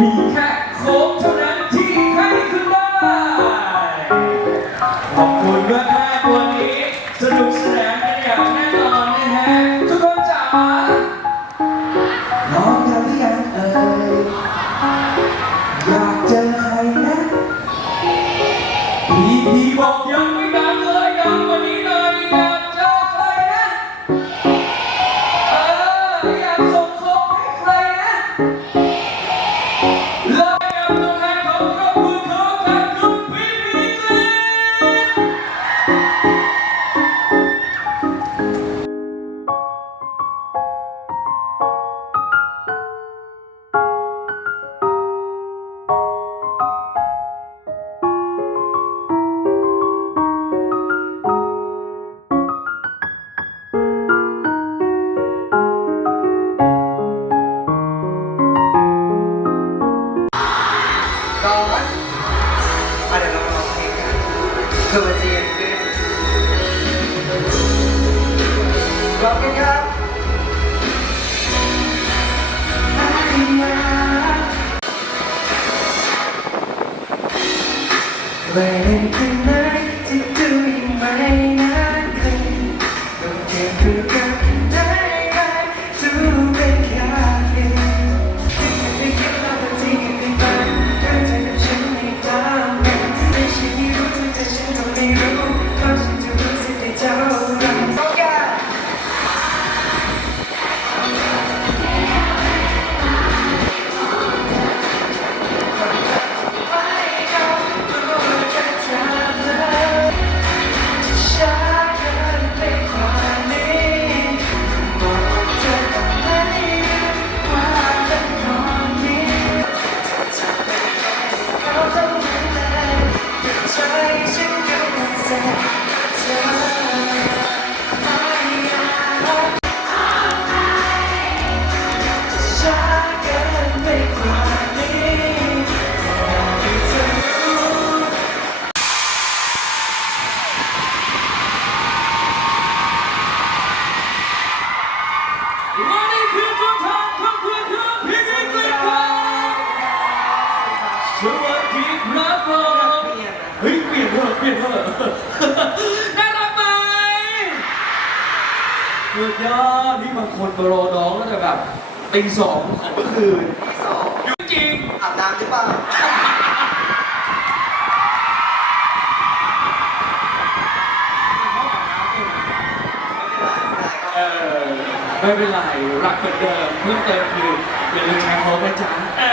มี คือมันเสีย ตีสองของเมื่อคืนที่สองอยู่จริงอาบน้ำหรือเปล่าเออไม่เป็นไร รักเหมือนเดิมเพิ่มเติมคืออย่าลืมใช้เขานะจ๊ะเอ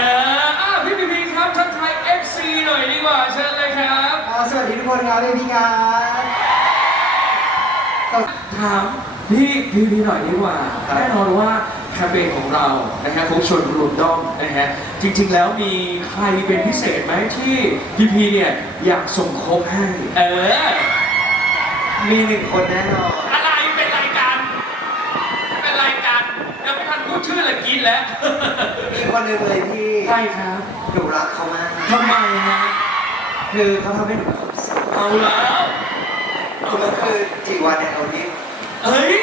ออะพี่พีพีครับทักทาย FC หน่อยดีกว่าเชิญเลยครับอ่าสวัสดีทุกคนครับพี่ครับสวัสดีถามพี่พีพีหน่อยดีกว่าครับแน่นอนว่า แคมเปญของเรานะฮะของชนรวมด้อมนะฮะจริงๆแล้วมีใครเป็นพิเศษไหมที่พีพีเนี่ยอยากส่งโค้กให้ เออ มีหนึ่งคนแน่นอนอะไรเป็นรายการ เป็นรายการยังไม่ทันพูดชื่อเลยกินแล้วมีคนหนึ่งเลยที่ใช่ครับหนูรักเขามาก ทำไมฮะคือเขาทำให้หนูมีความสุขเอาแล้วคือก็คือจีวันในเอาลิฟเฮ้ย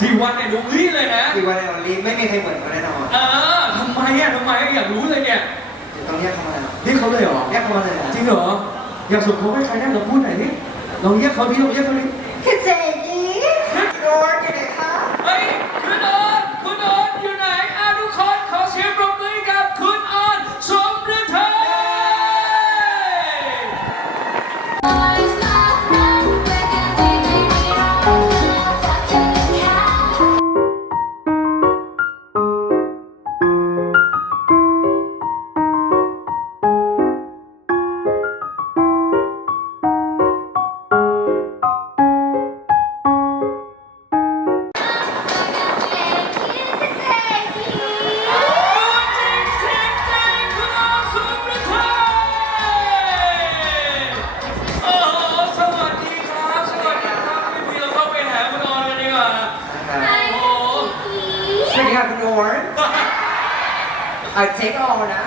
ทีวันเนี่ยดูรีเลยนะจีวันในเอาลิฟไม่มีใครเหมือนเขาแน่นอนเออทำไมอะทำไมอะอยากรู้เลยเนี่ยเดี๋ยวต้องเรียกเขามาแล้วเรียกเขาเลยเหรอเรียกเขามาเลยนะจริงเหรออยากส่งเขาให้ใครได้ลองพูดหน่อยดิลองเรียกเขาดิลองเรียกเขาดิ อะเช็คออนะ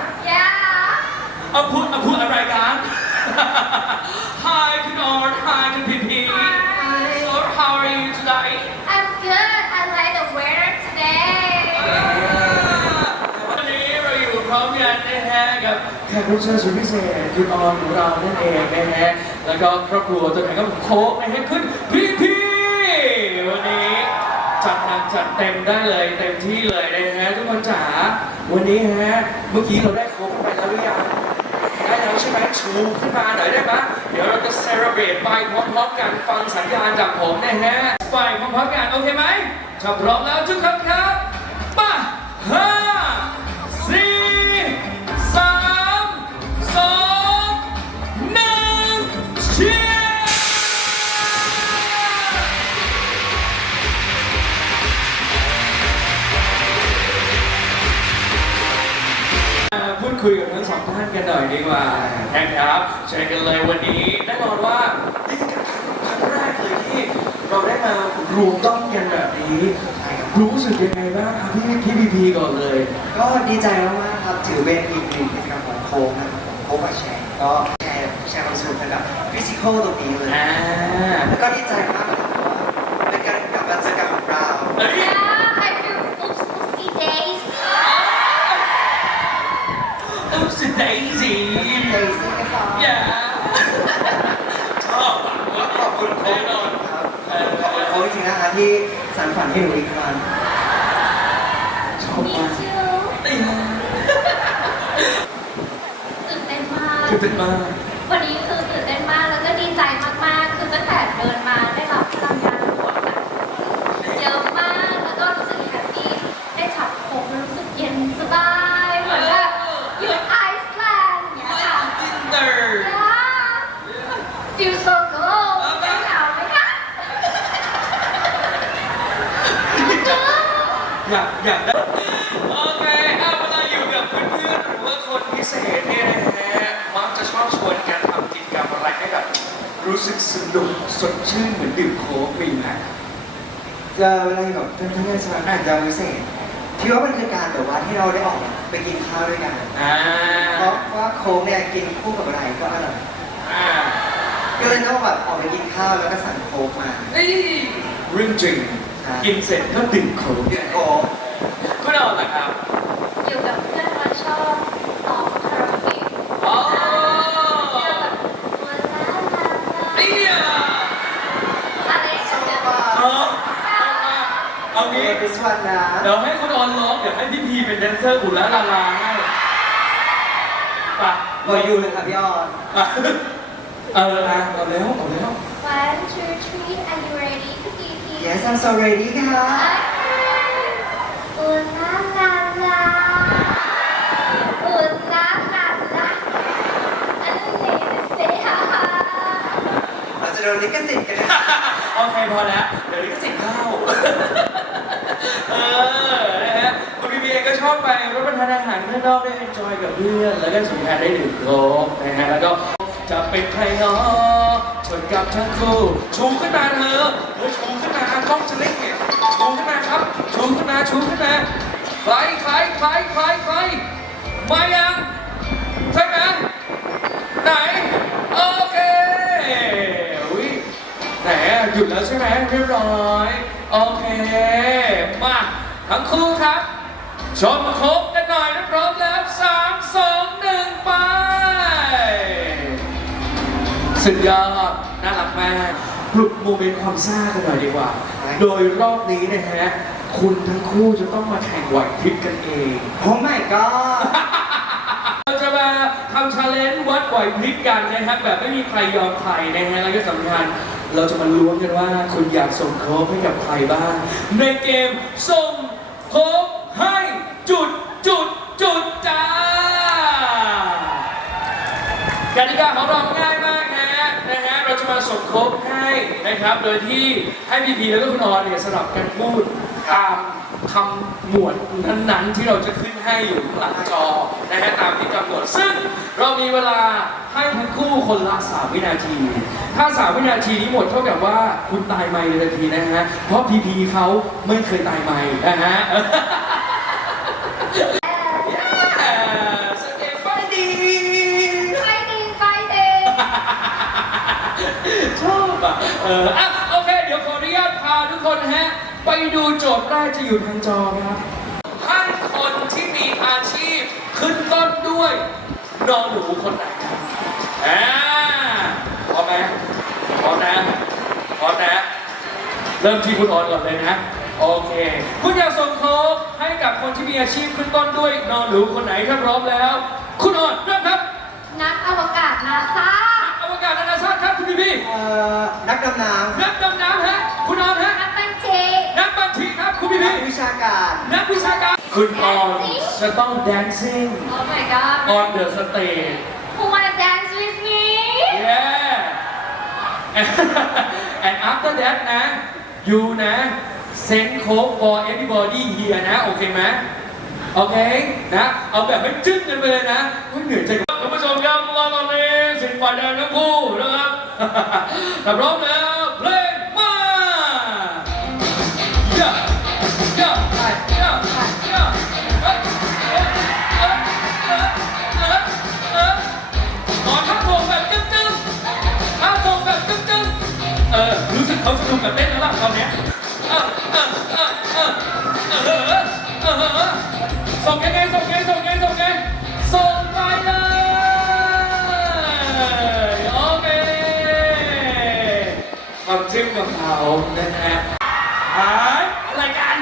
เอาพูดเอาพูดอะไรกัน Hi คุณออน Hi คุณพีพี So how are you today I'm good. I like the weather today. วันนี้เราอยู่พร้อมกันนะฮแขกรับเชิญสุดพิเศษคุณออนของเรานั่นเองนะฮะแล้วก็ครอบครัวตัวแทนก็โค้กนะฮะขึ้นพี่พี่วันนี้จัดหนักจัดเต็มได้เลยเต็มที่เลยนะฮะทุกคนจ๋า วันนี้ฮะ เมื่อกี้เราได้โค้กไปแล้วหรือยังได้แล้วใช่ไหมชูขึ้นมาหน่อยได้ไหมเดี๋ยวเราจะเซเลบรตไปพร้อมๆกันฟังสัญญาณจากผมนะฮะไปพร้อมๆกันโอเคไหมถ้าพร้อมแล้วทุกคนครับมาห้า คุยกับทั้งสองท่านกันหน่อยดีกว่านะครับเชิญกันเลยวันนี้แน่นอนว่านี่เป็นการครั้งแรกเลยที่เราได้มารวมต้นกันแบบนี้ รู้สึกยังไงบ้างครับพี่พี่พีพีก่อนเลย ก็ดีใจมากๆครับถือเป็นอีกหนึ่งกิจกรรมของโค้งนะครับโค้งกับแชร์ก็แชร์แชร์ความสนุกให้กับฟิสิกอลตรงนี้เลยอ่าแล้วก็ดีใจมากครับเพราะว่าเป็นการกลับมาเจอกันของเรา เอ้ย Yeah, I feel oops, oopsie days. อุ๊บสิเดซี่เลยสิครับอย่าชอบอะขอบคุณโค้แน่งนอนครับเออขอบคุณโค้งจริงๆนะคะที่สานฝันให้หนูอีกครั้งชอบ Me มาก too. เอ้ยตื่นเต้นมากคือเป็นมาก วันนี้คือตื่นเต้นมากแล้วก็ดีใจมากๆ คือตั้งแต่เดินมาได้รับพลังงานบวกแบบเยอะมาก แล้วก็รู้สึกแฮปปี้ได้จับผมแล้วรู้สึกเย็นสบาย เหมือนแบบอยู่ไอซ์แลนด์เนี่ยค่ะ อินเตอร์ Feel so good ไม่หนาวไหมคะ อยากอยากได้โอเคเอาเวลาอยู่กับเพื่อนๆหรือว่าคนพิเศษเนี่ยนะฮะมักจะชอบชวนกันทำกิจกรรมอะไรให้แบบรู้สึกสนุกสดชื่นเหมือนดื่มโค้กมีไหมจะเจออะไรกับเพื่อนๆในสถานอาจจะพิเศษที่ว่ามันคือการแบบว่าที่เราได้ออกไปกินข้าวด้วยกัน อ่าเพราะว่าโค้งเนี่ยกินคู่กับอะไรก็อร่อยอ่าก็เลยต้องแบบออกไปกินข้าวแล้วก็สั่งโค้กมา นี่เรื่องจริง กินเสร็จก็ดื่มโค้กเดือดโค้กคุณเอาละครับ อยู่กับเพื่อนมาชอบร้องคาราโอเกะอ๋อเที่ยวแบบวันละลาลาไอ้ยาอะไรกันเนี่ยเอาเอางี้พิสวันนะเดี๋ยวให้คุณออนร้อง เดี๋ยวให้พี่พีเป็นแดนเซอร์อุละลาลาให้ไปพออยู่เลยค่ะพี่ออนอะเอออะเอาแล้วเอาแล้ว One, two, three, are you ready? Please, please. Yes I'm so ready ค่ะ Ooh la la la. Ooh la la la. And then they say ha ha. เราจะโดนลิขสิทธิ์กันนะโอเคพอแล้วเดี๋ยวลิขสิทธิ์เข้าเออนะฮะคุณพีพีเองก็ชอบไปรับประทานอาหารข้างนอกได้เอนจอยกับเพื่อนแล้วก็สำคัญได้ดื่มโค้กนะฮะแล้วก็จะเป็นใครเนาะชนกับทั้งคู่ชูขึ้นมาเธอเธอชู ขึ้อะกล้งจะเล็กเนี่ยชูขึ้นมาครับ ชูขึ้นมา ชูขึ้นมา ใครใครใครใครใครมายังใช่ไหมไหน โอเคอุ้ยไหนอะหยุดแล้วใช่ไหมเรียบร้อย โอเค มา ทั้งคู่ครับ ชมครบกันหน่อยนะพร้อมแล้วสามสองหนึ่งไปสุดยอดน่ารักมากปลุกโมเมนต์ความซ่ากันหน่อยดีกว่า โดยรอบนี้นะฮะ คุณทั้งคู่จะต้องมาแข่งไหวพริบกันเอง โอ้ my god เราจะมาทำชาเลนจ์วัดไหวพริบกันนะครับแบบไม่มีใครยอมใครนะฮะแล้วก็สำคัญเราจะมาล้วงกันว่าคุณอยากส่งโค้กให้กับใครบ้าง ในเกมส่งโค้กให้จุดจุดจุดจ้ากติกาของเราง่ายมากฮะนะฮะเราจะมาส่งโค้กให้นะครับ โดยที่ให้พีพีแล้วก็คุณออนเนี่ยสลับกันพูดตามคำหมวดนั้นๆ ที่เราจะขึ้นให้อยู่หลังจอนะฮะตามที่กำหนดซึ่งเรามีเวลาให้ทั้งคู่คนละ3วินาที ถ้า3วินาทีนี้หมดเท่ากับว่าคุณตายไม่ในทันทีนะฮะเพราะพีพีเขาไม่เคยตายไม่นะฮะ Yes, okay, fighting! Fighting, fighting. ชอบอะ เอออะโอเค เดี๋ยวขออนุญาตพาทุกคนฮะ ไปดูโจทย์แรกจะอยู่ทางจอครับให้คนที่มีอาชีพขึ้นต้นด้วยนอนหนูคนไหนอ่าพร้อมไหมพร้อมนะพร้อมนะ เริ่มที่คุณออนก่อนเลยนะ โอเค คุณอยากส่งโค้กให้กับคนที่มีอาชีพขึ้นต้นด้วยนอนหนูคนไหนถ้าพร้อมแล้ว คุณออนเริ่มครับ นักอวกาศนาซา เอ่อนักดำน้ำนักดำน้ำฮะ คุณออนฮะ นักบัญชี นักบัญชีครับคุณพี่นัพี่กวิชาการ นักวิชาการ คุณออนจะต้อง dancing Oh my god on the stage Who wanna dance with me yeah and after that นะ you นะ send coke for everybody here นะ โอเคไหมโอเค นะ เอาแบบไม่จึ้งกันไปเลยนะว่าเหนื่อยใจท่านผู้ชมครับเราตอนนี้สิงฝ่ายแดงทั้งคู่นะครับ ถ้าพร้อมแล้วเพลงมาย่าย่าไปย่าไปย่าเอ๊เอ๊เอ๊เอ๊เอ๊เอ๊ะตอนทักทวงแบบจึ๊งจึ๊งทักทวงแบบจึ๊งจึ๊งเออรู้สึกเขาสนุกกับเต้นแล้วล่ะตอนเนี้ยเออเออเออเออเออเออส่งยังไงส่งยังไง จิ้มนะฮะหายอะไรกัน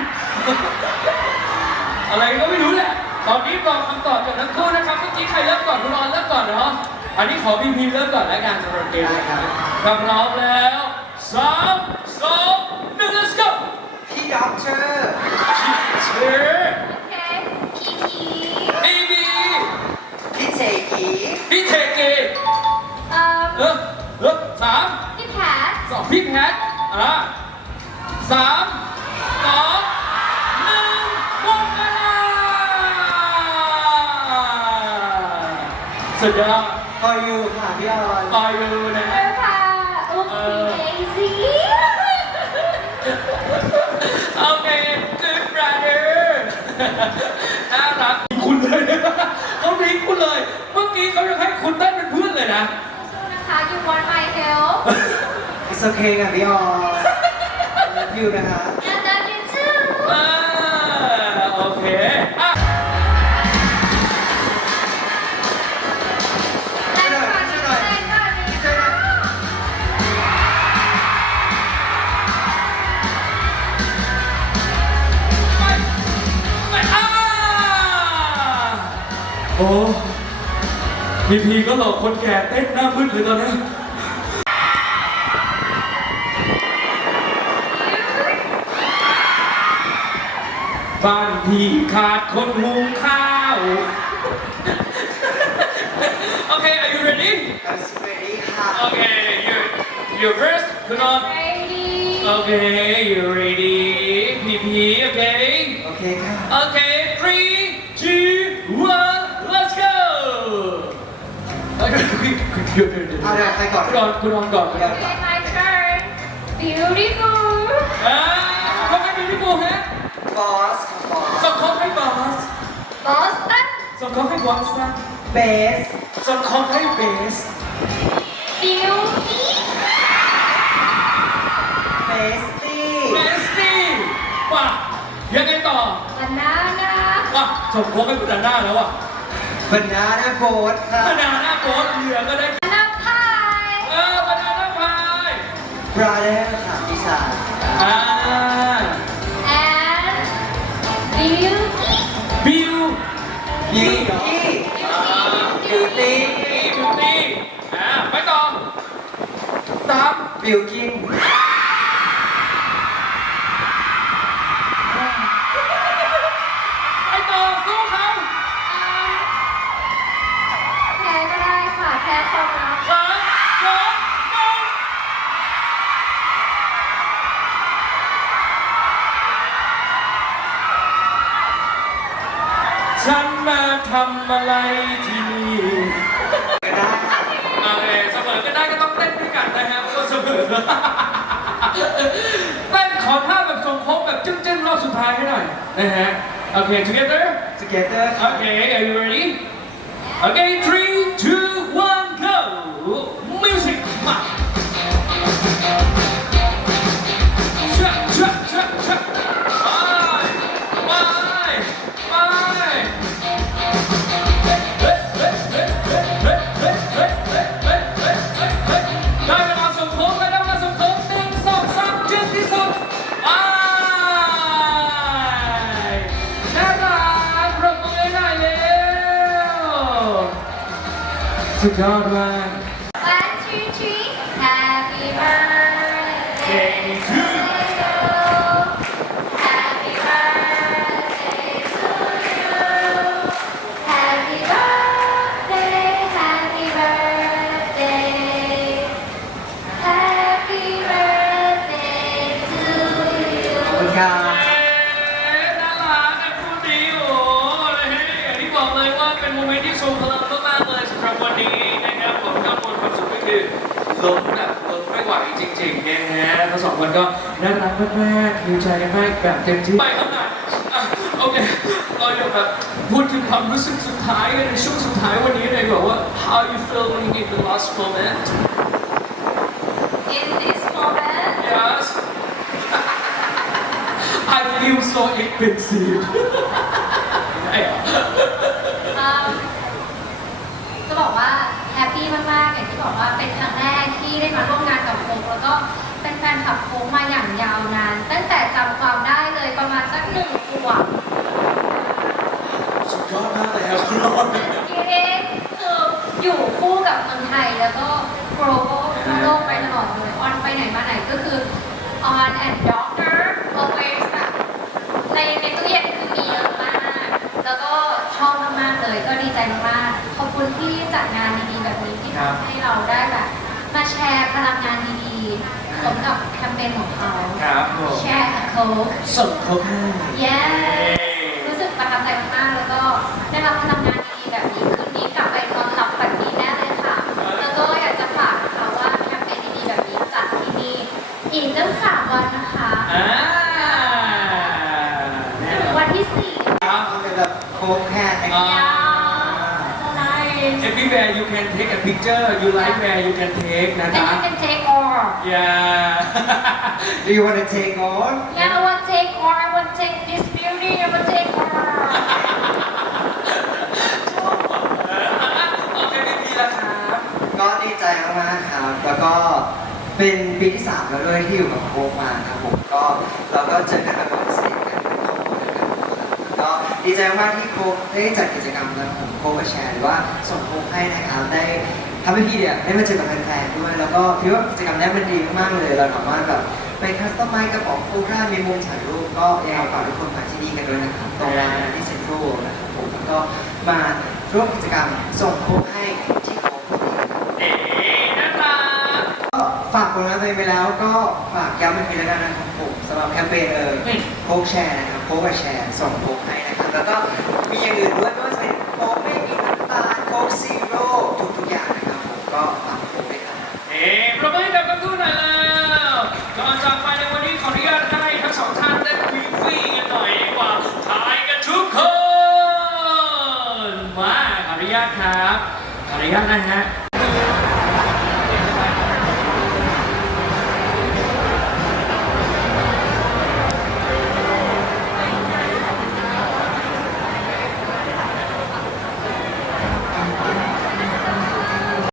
อะไรก็ไม่รู้แหละ ตอนนี้รอคำตอบจากทั้งคู่นะครับ เมื่อกี้ใครเริ่มก่อนคุณรอนเริ่มก่อนเนาะ อันนี้ขอพีพีเริ่มก่อนแล้วกันสำหรับเกมนะครับพร้อมแล้วสามสองหนึ่ง let's go พี่ด็อกเตอร์เชื่อโอเคพีพีบีบีพี่เจกีพี่เทเกเอ่อเออเออสามพี่แพทสองพี่แพท อะสามสองหนึ่งหมดเวลาสุดยอดคอยอยู่ค่ะพี่ออนออยยูนะเออค่ะอุ๊บเอซี่อเดซี่โอเค good brother น่ารักคุณเลยเขาทิ้งคุณเลย เมื่อกี้เขายังให้คุณเต้นเป็นเพื่อนเลยนะสู้นะคะ you want my help อิสโอเคค่ะพี่ออนรักอยู่นะคะ and love you too อ่าโอเคอะเต้นก่อนเต้นก่อนเลยค่ะ ไปไปอ่าโอ้พีพีก็หลอกคนแก่เต้นหน้ามืดเลยตอนนี้ บ้านพี่ขาดคนหุงข้าว โอเค are you ready I'm ready ค่ะ Okay you you first คุณออน ready Okay you ready พีพี okay โอเคค่ะ Okay three two one let's go เอ้ยคุณเดี๋ยวเดี๋ยวเดี๋ยว เอาเดี๋ยวใครก่อน คุณออนคุณออนก่อนคุณออน okay my turn beautiful อ่าเขาให้พี่ปูฮะ บอสค่ะบอสส่งเขาให้บอส Boston ส่งเขาให้บอสนะเบสส่งเขาให้เบส beauty เบสตี้เบสตี้ว่ะยังไงต่อ banana ว่ะส่งโค้งให้คุณดาน่าแล้วอะบานาน่าโบ๊ทค่ะบานาน่าโบ๊ทเรือก็ได้ banana pie เออบานาน่าพาย บราเดอ บิวตี้บิวตี้บิวตี้อ่าไปต่อตามบิวกิน Uh huh. Okay, together? Together. Okay, are you ready? Okay, three. สุด ล้นแบบล้นไม่ไหวจริงๆนะฮะทั้งสองคนก็น่ารักมากๆดีใจกันมากแบบเต็มที่ไปครับอะอะโอเคเราอยากแบบพูดถึงความรู้สึกสุดท้ายกันในช่วงสุดท้ายวันนี้เลยบอกว่า how you feeling in the last moment In this moment yes I feel so expensive ไอ้เหรอเอิ่มจะบอกว่าแฮปปี้มากๆอย่างที่บอกว่าเป็นครั้งแรกที่ ได้มาร่วมงานกับโค้กแล้วก็เป็นแฟนคลับโค้กมาอย่างยาวนาน ตั้งแต่จำความได้เลยประมาณสักหนึ่งขวบสุดยอดมากเลยครับที่ได้คืออยู่คู่กับเมืองไทยแล้วก็ global ทั่วโลกไปตลอดเลยออนไปไหนมาไหนก็คือ on and doctor always แบบในในตู้เย็นคือมีเยอะมาก แล้วก็ชอบมากๆเลยก็ดีใจมากๆขอบคุณที่จัดงานดีๆแบบนี้ที่ครับทำให้เราได้แบบมาแช ร์พลังงานดีๆสมกับแคมเปญของเขาครับผมแชร์กับโค้กส่งเขาให้เย้ รู้สึกประทับใจมากๆ แล้วก็ได้รับพลังงานดีๆแบบนี้คืนนี้กลับไปนอนหลับฝันดีแน่เลยค่ะ แล้วก็อยากจะฝากนะคะว่าแคมเปญดีๆแบบนี้จัดที่นี่อีกตั้งสามวันนะคะ อ่า ถึงวันที่สี่ ครับ เป็นแบบโค้งแค่นะ อ่า ยาวสไลด์ everywhere you can take a picture you like where you can take นะ and จ๊ะ you can take all yeah Do you want to take on yeah I want take all I want take this beauty I want take all โอเคพี่พีละครับก็ดีใจมากๆครับ แล้วก็เป็นปีที่สามแล้วด้วยที่อยู่กับโค้กมาครับผม ก็เราก็เจอกันบ่อยๆสนิทกัน ดีใจมากที่โค้กได้จัดกิจกรรมแล้วผมโค้กมาแชร์หรือว่าส่งโค้กให้นะครับได้ทำให้พี่เนี่ยได้มาเจอกับแฟนๆด้วยแล้วก็คิดว่ากิจกรรมนี้มันดีมากๆเลยเราสามารถแบบไปคัสตอมไมซ์กระป๋องโค้กได้มีมุมถ่ายรูปก็ยังฝากทุกคนมาที่นี่กันด้วยนะครับตรงร้านที่เซ็นทรัลนะครับผมแล้วก็มาร่วมกิจกรรมส่งโค้กให้ที่โค้กพอดีคเอ๋น่ารักก็ฝากผลงานตัวเองไปแล้วก็ฝากย้ำอีกทีแล้วกันนะครับผมสำหรับแคมเปญเอ่ยโค้กแชร์นะครับโค้กแชร์ส่งโค้กให้ ครับแล้วก็มีอย่างอื่นด้วยไม่ว่าจะเป็นโค้กไม่มีน้ำตาลโค้กซีโร่ทุกๆอย่างนะครับผมก็ฝากโค้กด้วยครับเอ๋ประมือให้กับทั้งคู่หน่อยแล้วก่อนจากไปในวันนี้ขออนุญาตให้ทั้งสองท่านได้คุยฟรีกันหน่อยดีกว่าถ่ายกันทุกคนมาขออนุญาตครับขออนุญาตนะฮะ